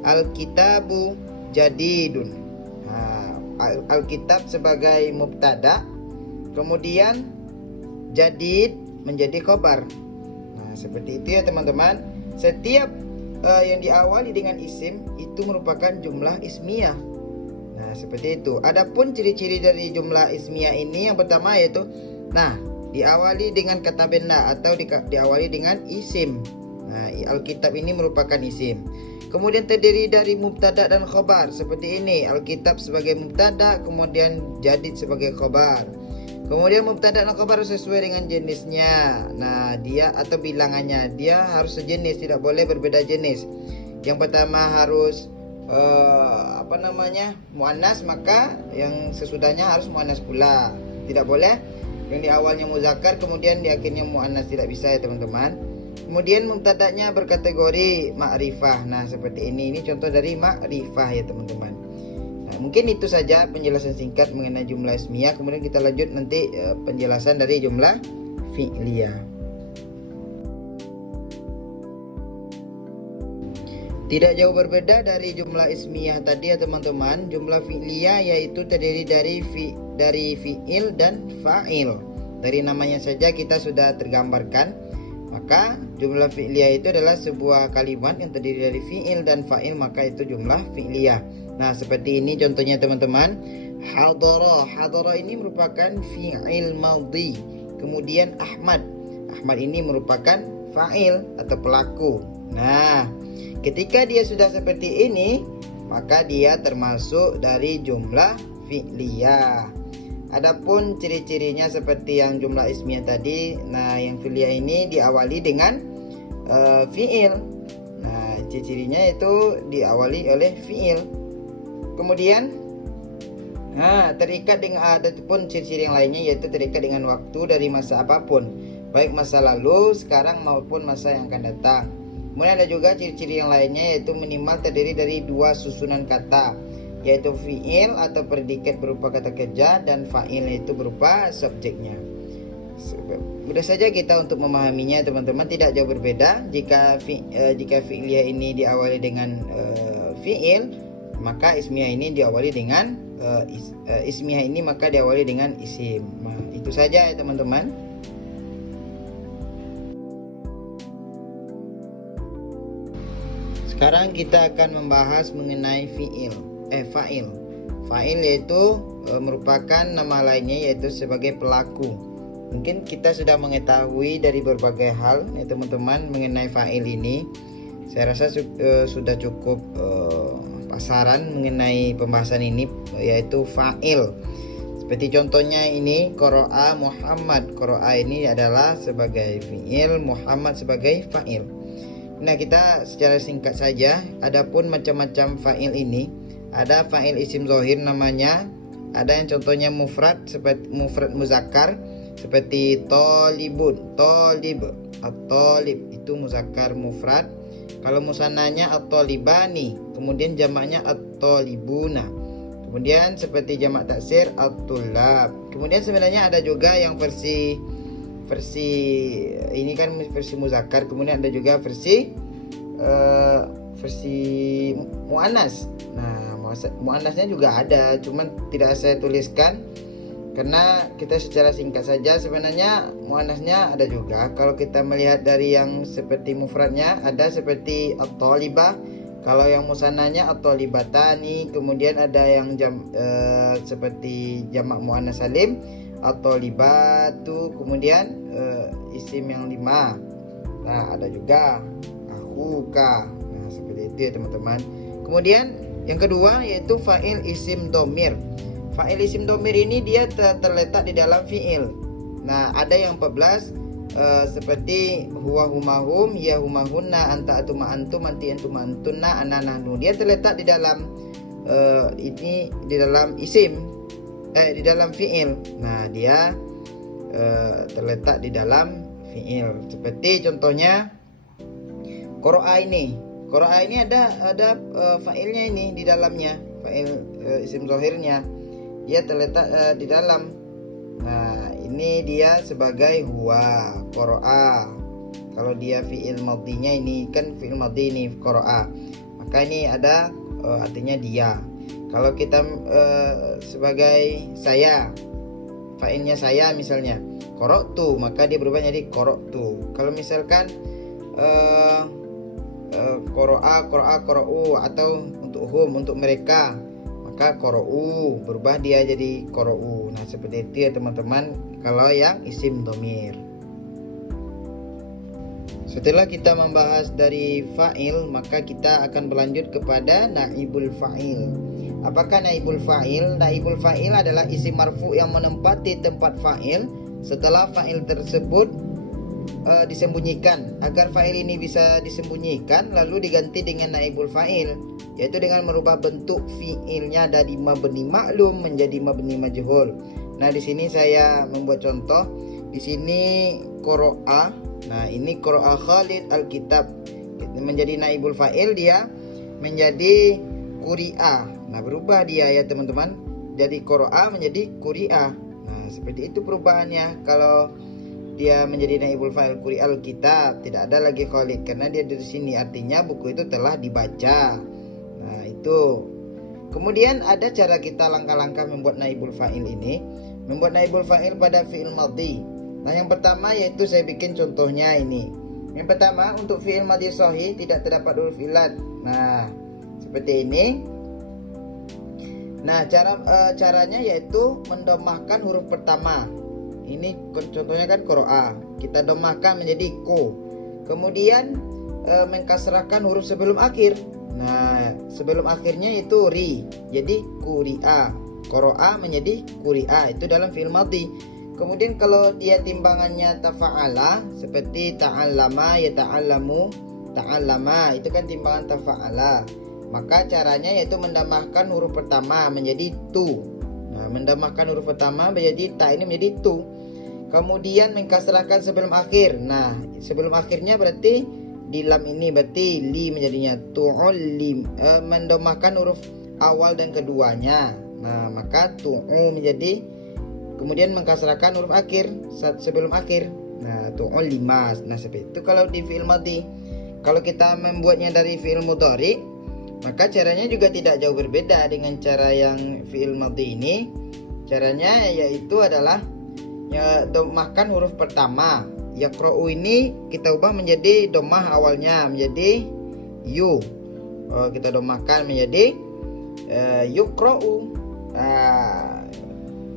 Alkitabu jadidun. Nah, Alkitab sebagai mubtada', kemudian jadid menjadi khobar. Nah, seperti itu ya teman-teman. Setiap yang diawali dengan isim itu merupakan jumlah ismiyah. Nah, seperti itu. Adapun ciri-ciri dari jumlah ismiyah ini yang pertama yaitu diawali dengan kata benda atau diawali dengan isim. Nah, Alkitab ini merupakan isim. Kemudian terdiri dari mubtada dan khobar seperti ini. Alkitab sebagai mubtada, kemudian jadid sebagai khobar. Kemudian mubtada dan khobar sesuai dengan jenisnya. Nah, dia atau bilangannya, dia harus sejenis, tidak boleh berbeda jenis. Yang pertama harus muannas, maka yang sesudahnya harus muannas pula. Tidak boleh yang di awalnya muzakkar kemudian di akhirnya muannas, tidak bisa ya teman-teman. Kemudian mubtada'nya berkategori ma'rifah. Nah, seperti ini contoh dari ma'rifah ya teman-teman. Nah, mungkin itu saja penjelasan singkat mengenai jumlah ismiyah. Kemudian kita lanjut nanti penjelasan dari jumlah fi'liyah. Tidak jauh berbeda dari jumlah ismiyah tadi ya teman-teman. Jumlah fi'liyah yaitu terdiri dari fi'il dan fa'il. Dari namanya saja kita sudah tergambarkan. Maka jumlah fi'liyah itu adalah sebuah kalimat yang terdiri dari fi'il dan fa'il, maka itu jumlah fi'liyah. Nah, seperti ini contohnya teman-teman. Hadara ini merupakan fi'il madhi. Kemudian Ahmad ini merupakan fa'il atau pelaku. Nah, ketika dia sudah seperti ini, maka dia termasuk dari jumlah fi'liyah. Adapun ciri-cirinya seperti yang jumlah ismiyah tadi. Nah, yang fi'liyah ini diawali dengan fi'il. Nah, ciri-cirinya itu diawali oleh fi'il. Kemudian terikat dengan, ada pun ciri-ciri yang lainnya yaitu terikat dengan waktu dari masa apapun, baik masa lalu, sekarang maupun masa yang akan datang. Kemudian ada juga ciri-ciri yang lainnya yaitu minimal terdiri dari 2 susunan kata, yaitu fi'il atau predikat berupa kata kerja dan fa'il itu berupa subjeknya. Mudah saja kita untuk memahaminya teman-teman, tidak jauh berbeda. Jika fi'liyah ini diawali dengan fi'il, maka ismiyah ini diawali dengan isim. Nah, itu saja ya teman-teman. Sekarang kita akan membahas mengenai fa'il. Fa'il yaitu merupakan nama lainnya yaitu sebagai pelaku. Mungkin kita sudah mengetahui dari berbagai hal ya teman-teman mengenai fa'il ini. Saya rasa sudah cukup pasaran mengenai pembahasan ini yaitu fa'il. Seperti contohnya ini qara'a Muhammad. Qara'a ini adalah sebagai fi'il, Muhammad sebagai fa'il. Nah, kita secara singkat saja, adapun macam-macam fa'il ini, ada fa'il isim zahir namanya, ada yang contohnya mufrad seperti mufrad muzakkar seperti talibun, talib, at-talib itu muzakkar mufrad. Kalau musannanya at-talibani, kemudian jamaknya at-talibuna. Kemudian seperti jamak taksir at-tullab. Kemudian sebenarnya ada juga yang versi ini kan versi muzakkar, kemudian ada juga versi muannas. Nah, muannasnya juga ada, cuman tidak saya tuliskan karena kita secara singkat saja. Sebenarnya muannasnya ada juga. Kalau kita melihat dari yang seperti mufradnya ada seperti at-talibah. Kalau yang musannanya at-talibatani, kemudian ada yang seperti jamak muannas salim at-talibatu, kemudian isim yang 5. Nah, ada juga akhuka. Nah, seperti itu ya teman-teman. Kemudian yang kedua yaitu fa'il isim domir. Fa'il isim domir ini dia terletak di dalam fi'il. Nah, ada yang 14 seperti huwa humahum, ya humahunna, anta atuma antum, anti antuma antunna, ana nahnu. Dia terletak di dalam ini di dalam isim, di dalam fi'il. Nah, dia terletak di dalam fi'il. Seperti contohnya qara'a ini. Qara'a ini ada fa'ilnya ini di dalamnya, fa'il isim zahirnya. Dia terletak di dalam. Nah, ini dia sebagai huwa qara'a. Kalau dia fi'il madhinya ini kan fi'il madhi ini qara'a, maka ini ada artinya dia. Kalau kita sebagai saya, fa'ilnya saya misalnya qara'tu, maka dia berubah jadi qara'tu. Kalau misalkan qara'a, qara'u, atau untuk hum, untuk mereka, maka qara'u berubah dia jadi qara'u. Nah, seperti itu ya teman-teman kalau yang isim dhamir. Setelah kita membahas dari fa'il, maka kita akan berlanjut kepada naibul fa'il. Apakah naibul fa'il? Naibul fa'il adalah isim marfu yang menempati tempat fa'il setelah fa'il tersebut disembunyikan. Agar fa'il ini bisa disembunyikan lalu diganti dengan naibul fa'il, yaitu dengan merubah bentuk fi'ilnya dari mabni maklum menjadi mabni majhul. Nah, di sini saya membuat contoh. Di sini qara'a. Nah, ini qara'a Khalid al-kitab menjadi naibul fa'il, dia menjadi quri'a. Nah, berubah dia ya teman-teman. Jadi qara'a menjadi quri'a. Nah, seperti itu perubahannya. Kalau dia menjadi naibul fa'il quri'al kitab, tidak ada lagi Khalid karena dia dari sini, artinya buku itu telah dibaca. Nah, itu. Kemudian ada cara kita langkah-langkah membuat naibul fa'il ini. Membuat naibul fa'il pada fi'il madhi. Nah, yang pertama yaitu saya bikin contohnya ini. Yang pertama, untuk fi'il madhi sahih tidak terdapat huruf illat. Nah, seperti ini. Nah, caranya yaitu mendomahkan huruf pertama. Ini contohnya kan qara'a. Kita domahkan menjadi ko. Kemudian mengkasrahkan huruf sebelum akhir. Nah, sebelum akhirnya itu ri. Jadi quri'a. Qara'a menjadi quri'a. Itu dalam fi'il madhi. Kemudian kalau dia timbangannya tafa'ala, seperti ta'allama, yata'allamu, ta'allama, itu kan timbangan tafa'ala. Maka caranya yaitu mendamahkan huruf pertama menjadi tu. Nah, mendamahkan huruf pertama menjadi ta, ini menjadi tu. Kemudian mengkasrahkan sebelum akhir. Nah, sebelum akhirnya berarti di lam ini, berarti li menjadinya tu'ullim, mendomahkan huruf awal dan keduanya. Nah, maka tu'u menjadi, kemudian mengkasrahkan huruf akhir sebelum akhir. Nah, tu'ullimas. Nah, seperti itu kalau di fi'il madhi. Kalau kita membuatnya dari fi'il mudhari, maka caranya juga tidak jauh berbeda dengan cara yang fi'il madhi ini. Caranya yaitu adalah ya, domahkan huruf pertama. Yaqra'u ini kita ubah menjadi domah awalnya menjadi yu. Kita domahkan menjadi yuqra'u. Nah,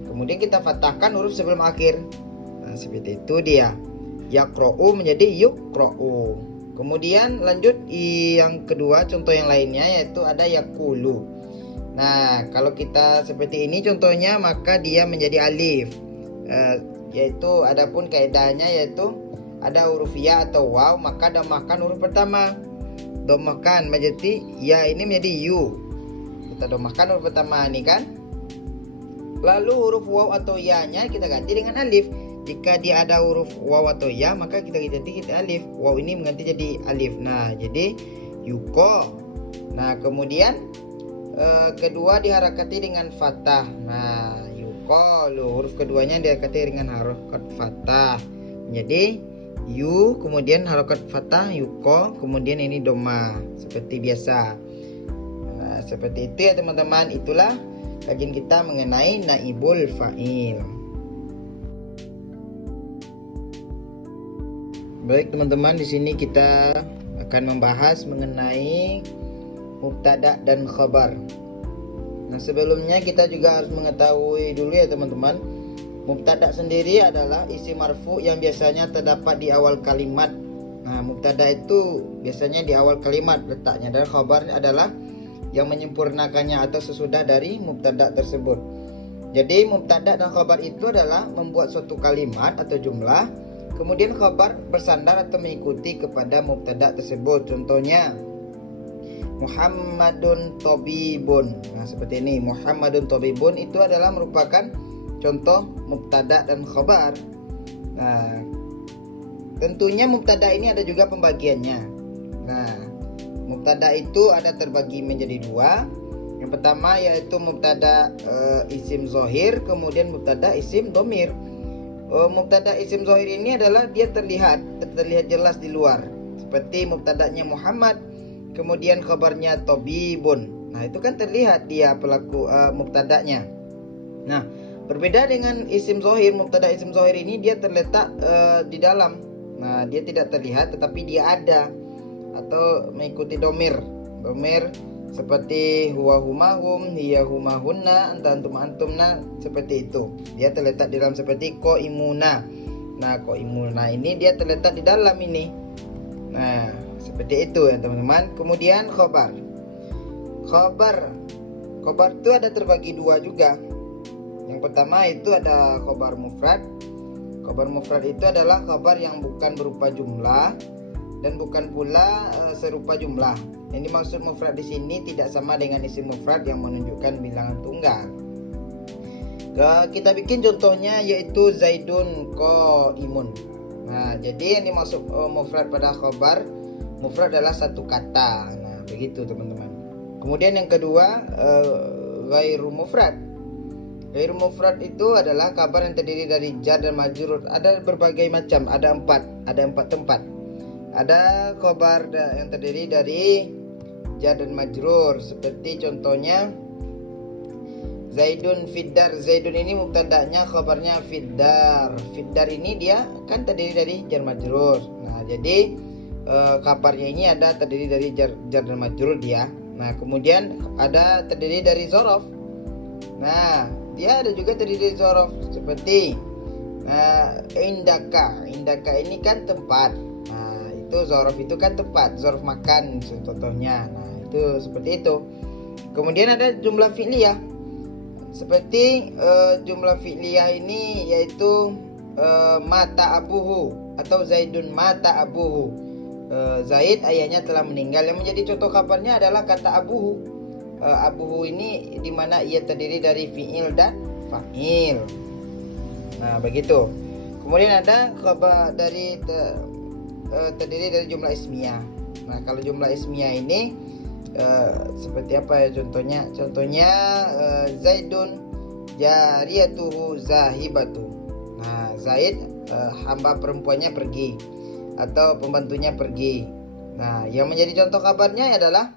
kemudian kita fathahkan huruf sebelum akhir. Nah, seperti itu dia. Yaqra'u menjadi yuqra'u. Kemudian lanjut yang kedua, contoh yang lainnya yaitu ada yaqulu. Nah, kalau kita seperti ini contohnya, maka dia menjadi alif. Yaitu adapun kaidahnya yaitu ada huruf ya atau waw, maka domahkan huruf pertama. Domahkan menjadi ya, ini menjadi yu. Kita domahkan huruf pertama ini kan. Lalu huruf waw atau ya-nya kita ganti dengan alif. Jika dia ada huruf waw atau ya, maka kita ganti alif. Waw ini mengganti jadi alif. Nah, jadi yuko. Nah, kemudian kedua diharakati dengan fathah. Nah, yuqalu, huruf keduanya diharakati dengan harokat fathah. Jadi yu, kemudian harokat fathah, yuko, kemudian ini doma seperti biasa. Nah, seperti itu ya teman-teman. Itulah kajian kita mengenai naibul fa'il. Baik teman-teman, di sini kita akan membahas mengenai mubtada dan khabar. Nah, sebelumnya kita juga harus mengetahui dulu ya teman-teman, mubtada sendiri adalah isim marfu yang biasanya terdapat di awal kalimat. Nah, mubtada itu biasanya di awal kalimat letaknya, dan khabar adalah yang menyempurnakannya atau sesudah dari mubtada tersebut. Jadi mubtada dan khabar itu adalah membuat suatu kalimat atau jumlah, kemudian khabar bersandar atau mengikuti kepada mubtada tersebut. Contohnya Muhammadun Tobibun. Nah, seperti ini, Muhammadun Tobibun itu adalah merupakan contoh mubtada dan khabar. Nah, tentunya mubtada ini ada juga pembagiannya. Nah, mubtada itu ada terbagi menjadi dua. Yang pertama yaitu mubtada isim zohir, kemudian mubtada isim domir. mubtada isim zahir ini adalah dia terlihat jelas di luar. Seperti mubtadanya Muhammad, kemudian khabarnya Tobibun. Nah, itu kan terlihat dia pelaku mubtadanya. Nah, berbeda dengan isim zahir, mubtada isim zahir ini dia terletak di dalam. Nah, dia tidak terlihat tetapi dia ada atau mengikuti domir seperti huwa humahum, hiya humahunna, anta antum antumna, seperti itu. Dia terletak di dalam seperti qaimuna. Nah, qaimuna ini dia terletak di dalam ini. Nah, seperti itu ya teman-teman. Kemudian khobar itu ada terbagi dua juga. Yang pertama itu ada khobar mufrad. Khobar mufrad itu adalah khobar yang bukan berupa jumlah dan bukan pula serupa jumlah. Yang dimaksud mufrad di sini tidak sama dengan isim mufrad yang menunjukkan bilangan tunggal. Kita bikin contohnya yaitu Zaidun qaimun. Nah, jadi yang dimaksud mufrad pada khobar mufrad adalah satu kata. Nah, begitu teman-teman. Kemudian yang kedua ghairu mufrad. Ghairu mufrad itu adalah kabar yang terdiri dari jar dan majrur. Ada berbagai macam, ada empat tempat. Ada khabar yang terdiri dari jar dan majrur, seperti contohnya Zaidun fiddar. Zaidun ini mubtadanya, khabarnya fiddar. Fiddar ini dia kan terdiri dari jar majrur. Nah, jadi kabarnya ini ada terdiri dari jar dan majrur dia. Nah, kemudian ada terdiri dari zorof. Nah, dia ada juga terdiri dari zorof seperti indaka ini kan tempat. Itu zorof itu kan tempat, zorof makan contohnya. Nah, itu seperti itu. Kemudian ada jumlah fi'liyah. Seperti jumlah fi'liyah ini yaitu mata abuhu atau Zaidun mata abuhu. Zaid ayahnya telah meninggal. Yang menjadi contoh kabarnya adalah kata abuhu. Abuhu ini dimana ia terdiri dari fi'il dan fa'il. Nah, begitu. Kemudian ada khabar dari terdiri dari jumlah ismiyah. Nah, kalau jumlah ismiyah ini seperti apa ya contohnya? Contohnya Zaidun jariyatuhu zahibatu. Nah, Zaid hamba perempuannya pergi atau pembantunya pergi. Nah, yang menjadi contoh kabarnya adalah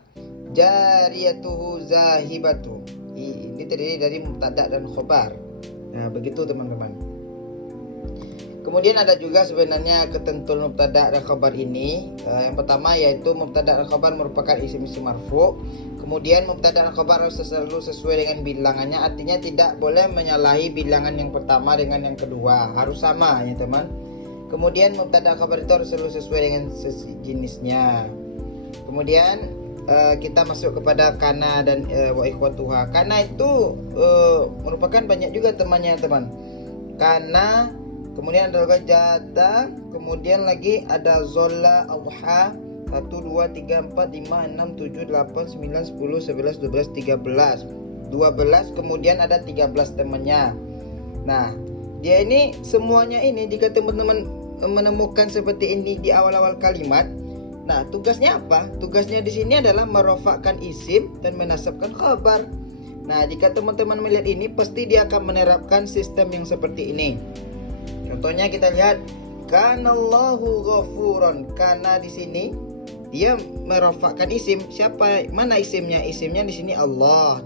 jariyatuhu zahibatu. Ini terdiri dari mubtada dan khobar. Nah, begitu teman-teman. Kemudian ada juga sebenarnya ketentuan mubtada dan khabar ini. Yang pertama yaitu mubtada dan khabar merupakan isim-isim marfu. Kemudian mubtada dan khabar harus selalu sesuai dengan bilangannya. Artinya tidak boleh menyalahi bilangan yang pertama dengan yang kedua. Harus sama ya teman. Kemudian mubtada dan khabar itu harus selalu sesuai dengan jenisnya. Kemudian kita masuk kepada kana dan wa ikhwatuha. Kana itu merupakan banyak juga temannya teman. Kana, kemudian ada jata, kemudian lagi ada zola, auha, 1, 2, 3, 4, 5, 6, 7, 8, 9, 10, 11, 12, 13 12, kemudian ada 13 temannya. Nah, dia ini semuanya ini jika teman-teman menemukan seperti ini di awal-awal kalimat. Nah, tugasnya apa? Tugasnya di sini adalah merofakkan isim dan menasabkan khabar. Nah, jika teman-teman melihat ini pasti dia akan menerapkan sistem yang seperti ini. Contohnya kita lihat kanallahu ghafuran. Kana di sini dia merofakkan isim. Siapa? Mana isimnya? Isimnya di sini Allah.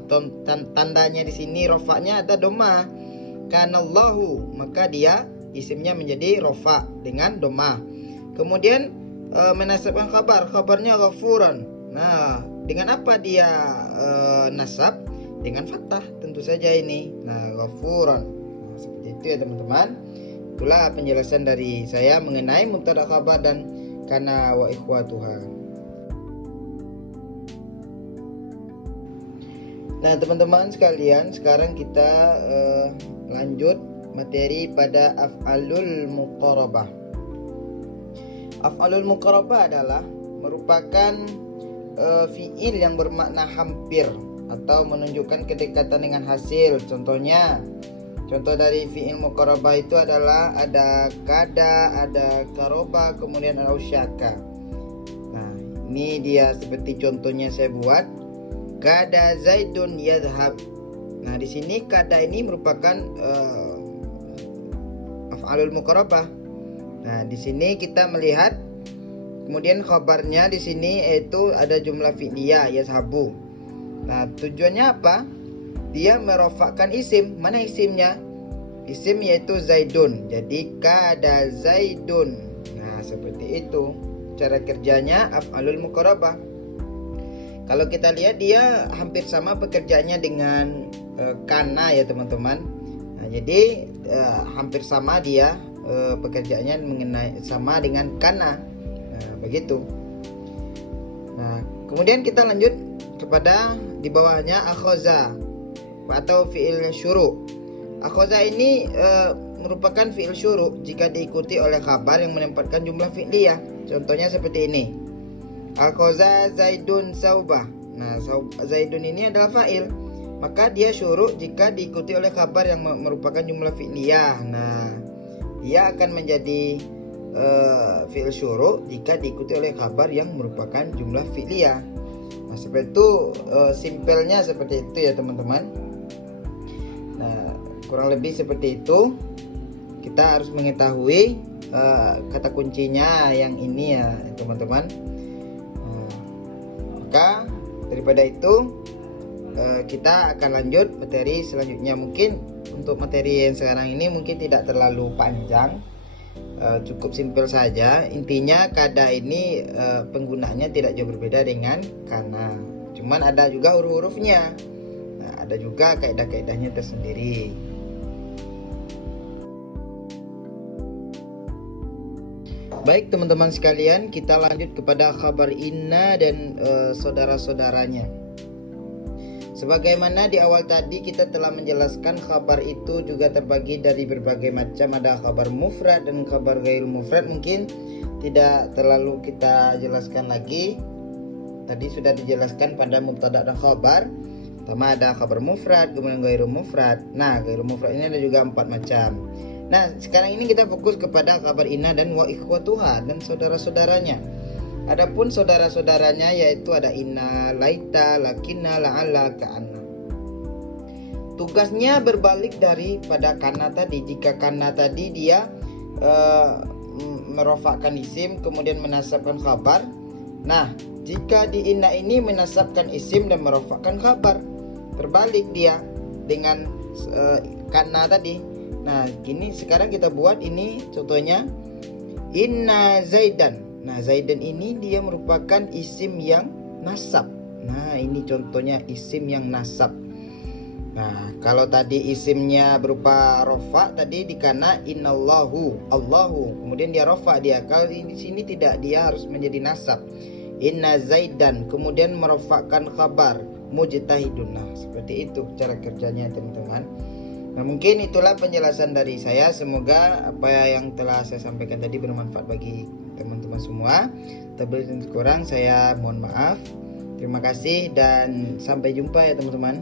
Tandanya di sini rofaknya ada doma. Kanallahu, maka dia isimnya menjadi rofa dengan doma. Kemudian menasabkan kabar. Kabarnya ghafuran. Nah, dengan apa dia nasab? Dengan fathah tentu saja ini. Nah, ghafuran. Nah, seperti itu ya teman-teman. Itulah penjelasan dari saya mengenai mubtada khabar dan kana wa ikhwatuha. Nah, teman-teman sekalian, sekarang kita lanjut materi pada af'alul muqarabah. Af'alul muqarabah adalah merupakan fi'il yang bermakna hampir atau menunjukkan kedekatan dengan hasil. Contoh dari fi'il muqarabah itu adalah ada kada, ada karoba, kemudian ada usyaka. Nah, ini dia seperti contohnya saya buat. Kada Zaidun yadhhab. Nah, di sini kada ini merupakan af'alul muqarabah. Nah, di sini kita melihat kemudian khabarnya di sini yaitu ada jumlah fi'liyah yazhabu. Nah, tujuannya apa? Dia merofakkan isim. Mana isimnya? Isim yaitu Zaidun. Jadi kada Zaidun. Nah, seperti itu cara kerjanya af'alul muqarabah. Kalau kita lihat dia hampir sama pekerjaannya dengan kana ya teman-teman. Nah, jadi hampir sama dia pekerjaannya mengenai sama dengan kana. Nah, begitu. Nah, kemudian kita lanjut kepada di bawahnya akhoza atau fi'il syuru'. Akhoza ini merupakan fi'il syuru' jika diikuti oleh khabar yang menempatkan jumlah fi'liyah. Contohnya seperti ini. Akhoza Zaidun saubah. Nah, Zaidun ini adalah fa'il, maka dia syuru' jika diikuti oleh khabar yang merupakan jumlah fi'liyah. Nah, dia akan menjadi fi'il syuru' jika diikuti oleh khabar yang merupakan jumlah fi'liyah. Nah, seperti itu simpelnya seperti itu ya teman-teman. Nah, kurang lebih seperti itu. Kita harus mengetahui kata kuncinya yang ini ya teman-teman. Maka daripada itu kita akan lanjut materi selanjutnya. Mungkin untuk materi yang sekarang ini mungkin tidak terlalu panjang, cukup simpel saja. Intinya kada ini penggunaannya tidak jauh berbeda dengan kana, cuman ada juga huruf-hurufnya. Nah, ada juga kaidah-kaidahnya tersendiri. Baik teman-teman sekalian, kita lanjut kepada khabar inna dan saudara-saudaranya. Sebagaimana di awal tadi kita telah menjelaskan, khabar itu juga terbagi dari berbagai macam. Ada khabar mufrad dan khabar ghairul mufrad. Mungkin tidak terlalu kita jelaskan lagi. Tadi sudah dijelaskan pada mubtada dan khabar. Pertama ada khabar mufrad, kemudian ghairul mufrad. Nah, ghairul mufrad ini ada juga 4 macam. Nah, sekarang ini kita fokus kepada khabar inna dan wa ikhwatuha dan saudara-saudaranya. Adapun saudara-saudaranya yaitu ada inna, laita, lakinna, la'alla, ka'anna. Tugasnya berbalik daripada kana tadi. Jika kana tadi dia merofakkan isim kemudian menasabkan khabar. Nah, jika di inna ini menasabkan isim dan merofakkan khabar. Terbalik dia dengan kana tadi. Nah, kini sekarang kita buat ini contohnya inna Zaidan. Nah, Zaidan ini dia merupakan isim yang nasab. Nah, ini contohnya isim yang nasab. Nah, kalau tadi isimnya berupa rofa tadi di kana innallahu, Allahu. Kemudian dia rofa dia. Kalau di sini tidak, dia harus menjadi nasab. Inna Zaidan, kemudian merofakkan khabar mujtahidun. Nah, seperti itu cara kerjanya teman-teman. Nah, mungkin itulah penjelasan dari saya. Semoga apa yang telah saya sampaikan tadi bermanfaat bagi teman-teman semua. Terlebih kurang saya mohon maaf. Terima kasih dan sampai jumpa ya teman-teman.